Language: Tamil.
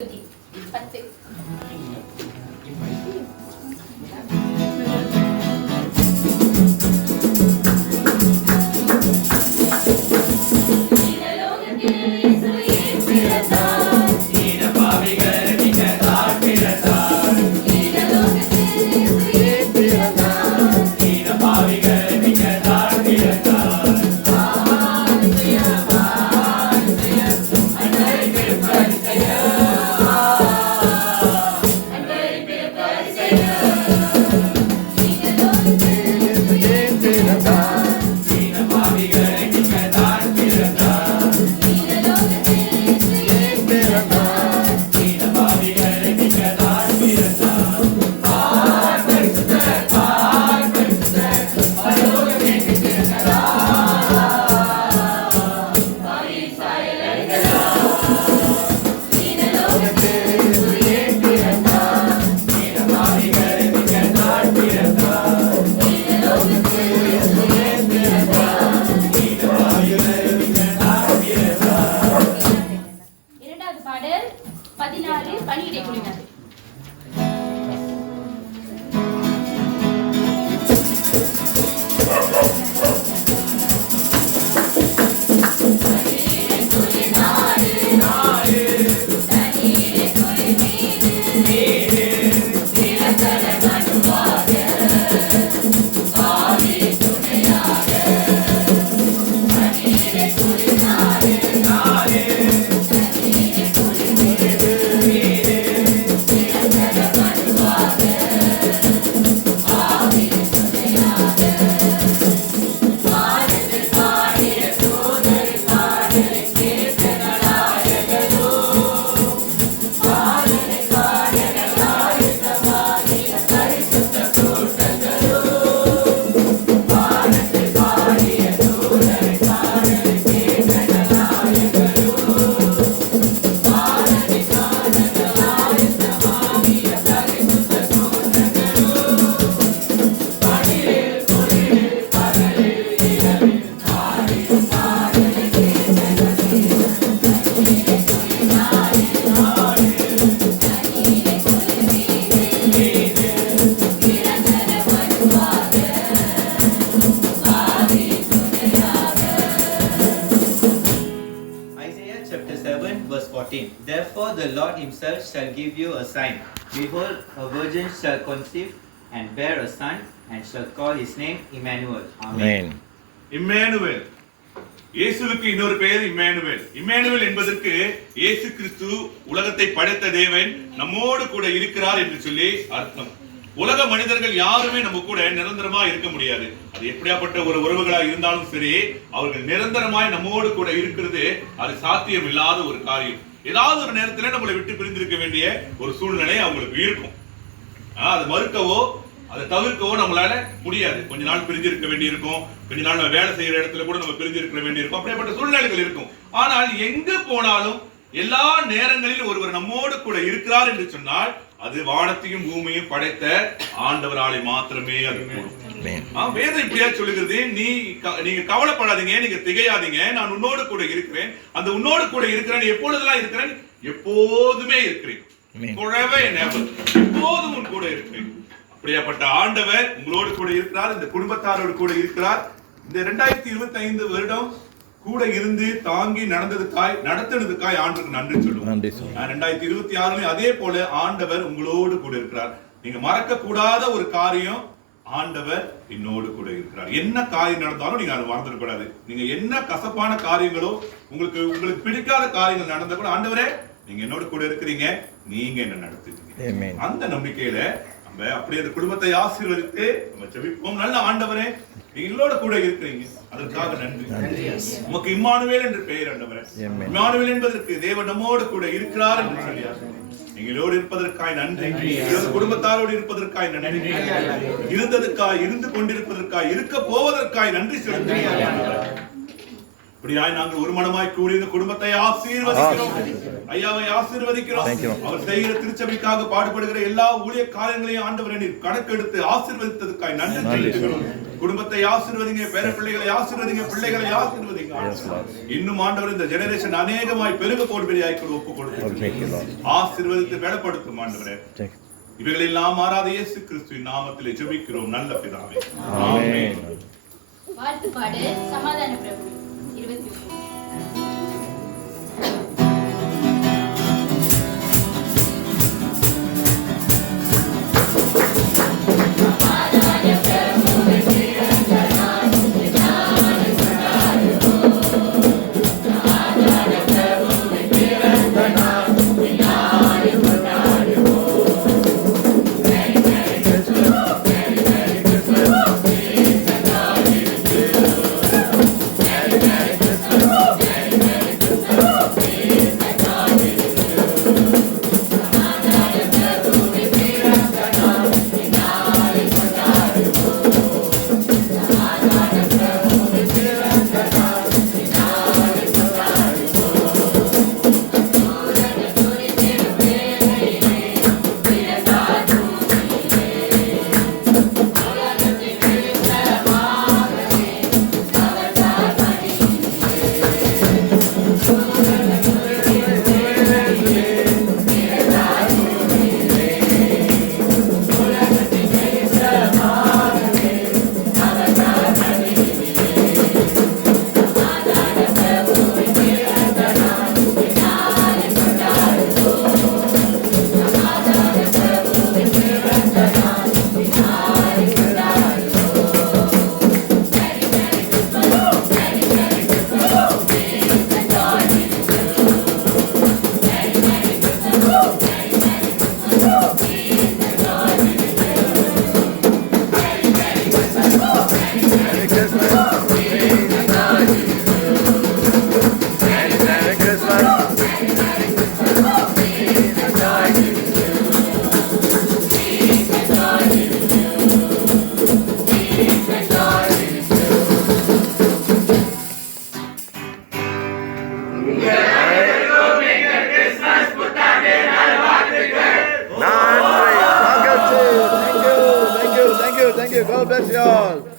10. Therefore the Lord himself shall give you a sign. Behold, a virgin shall conceive and bear a son, and shall call his name Emmanuel. Amen. Emmanuel. இயேசுவுக்கு இன்னொரு பெயர் இம்மானுவேல். இம்மானுவேல் என்பதற்கு இயேசு கிறிஸ்து உலகத்தை படைத்த தேவன் நம்மோடு கூட இருக்கிறார் என்று சொல்லி அர்த்தம். உலக மனிதர்கள் யாருமே நம்ம கூட நிரந்தரமா இருக்க முடியாது. அது எப்படியாப்பட்ட ஒரு உறவுகளா இருந்தாலும் சரி, அவர்கள் நிரந்தரமாய் நம்மோடு கூட இருக்கிறது அது சாத்தியம் இல்லாத ஒரு காரியம். ஏதாவது ஒரு நேரத்துல நம்மளை விட்டு பிரிந்திருக்க வேண்டிய ஒரு சூழ்நிலை அவங்களுக்கு இருக்கும். அதை மறுக்கவோ அதை தவிர்க்கவோ நம்மளால முடியாது. கொஞ்ச நாள் பிரிஞ்சிருக்க வேண்டியிருக்கும், கொஞ்ச நாள் நம்ம வேலை செய்யற இடத்துல கூட நம்ம பிரிஞ்சிருக்க வேண்டியிருக்கும். அப்படிப்பட்ட சூழ்நிலைகள் இருக்கும். ஆனால் எங்க போனாலும் எல்லா நேரங்களிலும் ஒருவர் நம்மோடு கூட இருக்கிறார் என்று சொன்னால் அது வானத்தையும் பூமியையும் படைத்த ஆண்டவராலே மாத்திரமே அது கூடும். வேதம் இப்படியா சொல்லுகிறது, நீங்க கவலைப்படாதீங்க, நீங்க திகையாதீங்க, நான் உன்னோடு கூட இருக்கிறேன். அந்த உன்னோடு கூட இருக்கிறேன் எப்பொழுதெல்லாம் இருக்கிறேன், எப்போதுமே இருக்கிறேன். எப்போதும் உன் கூட இருக்கிறேன். அப்படியாப்பட்ட ஆண்டவர் உங்களோடு கூட இருக்கிறார், இந்த குடும்பத்தாரோடு கூட இருக்கிறார். இந்த 2025 வருடம் கூட இருந்து தாங்கி நடத்தினதுக்காய் ஆண்டுக்கு நன்றி சொல்லுவோம். 2026 அதே போல ஆண்டவர் உங்களோடு கூட இருக்கிறார். நீங்க மறக்க கூடாத ஒரு காரியம், ஆண்டவர் என்னோடு கூட இருக்கிறார். என்ன காரியம் நடந்தாலும் நீங்க அதை மறந்துடக்கூடாது. நீங்க என்ன கசப்பான காரியங்களோ, உங்களுக்கு பிடிக்காத காரியங்கள் நடந்த கூட ஆண்டவரே நீங்க என்னோடு கூட இருக்கிறீங்க, நீங்க என்ன நடத்துறீங்க. அந்த நம்பிக்கையில நம்ம அப்படியே அந்த குடும்பத்தை ஆசீர்வதித்து நம்ம ஜெபிப்போம். நல்ல ஆண்டவரே எங்களோட கூட இருக்கிறீங்க, அதற்காக நன்றி. உமக்கு இம்மானுவேல் என்று பெயர் ஆண்டவரே. இம்மானுவேல் என்பதற்கு தேவன் நம்மோடு கூட இருக்கிறார் என்று சொல்லியார். எங்களோடு இருப்பதற்காய் நன்றி, குடும்பத்தாரோடு இருப்பதற்காய் நன்றி, இருந்ததற்காய், இருந்து கொண்டிருப்பதற்காய், இருக்க போவதற்காய் நன்றி செலுத்துகிறோம். இப்படியாய் நாங்கள் ஒரு மனமாய் கூடி இந்த குடும்பத்தை ஆசீர்வதிக்கிறோம். ஐயாவை ஆசீர்வதிக்கிறோம். Thank you. அவர் செய்கிற திருச்சபைக்காக பாடுபடுகிற எல்லா ஊழிய காரியங்களையும் ஆண்டவரே நீர் கணக்கெடுத்து ஆசீர்வதித்ததுக்காய் நன்றி செலுத்துகிறோம். குடும்பத்தை ஆசீர்வதிங்க, பேர பிள்ளைகளை ஆசீர்வதிங்க, பிள்ளைகளை ஆசீர்வதிங்க. இன்னும் ஆண்டவர் இந்த ஜெனரேஷன் அநேகமாய் பெருக போடும்படியாய் ஒப்பு கொடுத்து ஆசீர்வதித்து பலப்படுத்தும் ஆண்டவரே. இவைகளெல்லாம் மாறாத இயேசு கிறிஸ்துவின் நாமத்திலே ஜெபிக்கிறோம் நல்ல பிதாவே. ஆமென். வாழ்த்து பாடு சமாதான பிரபு 23. Thank you. God bless you all.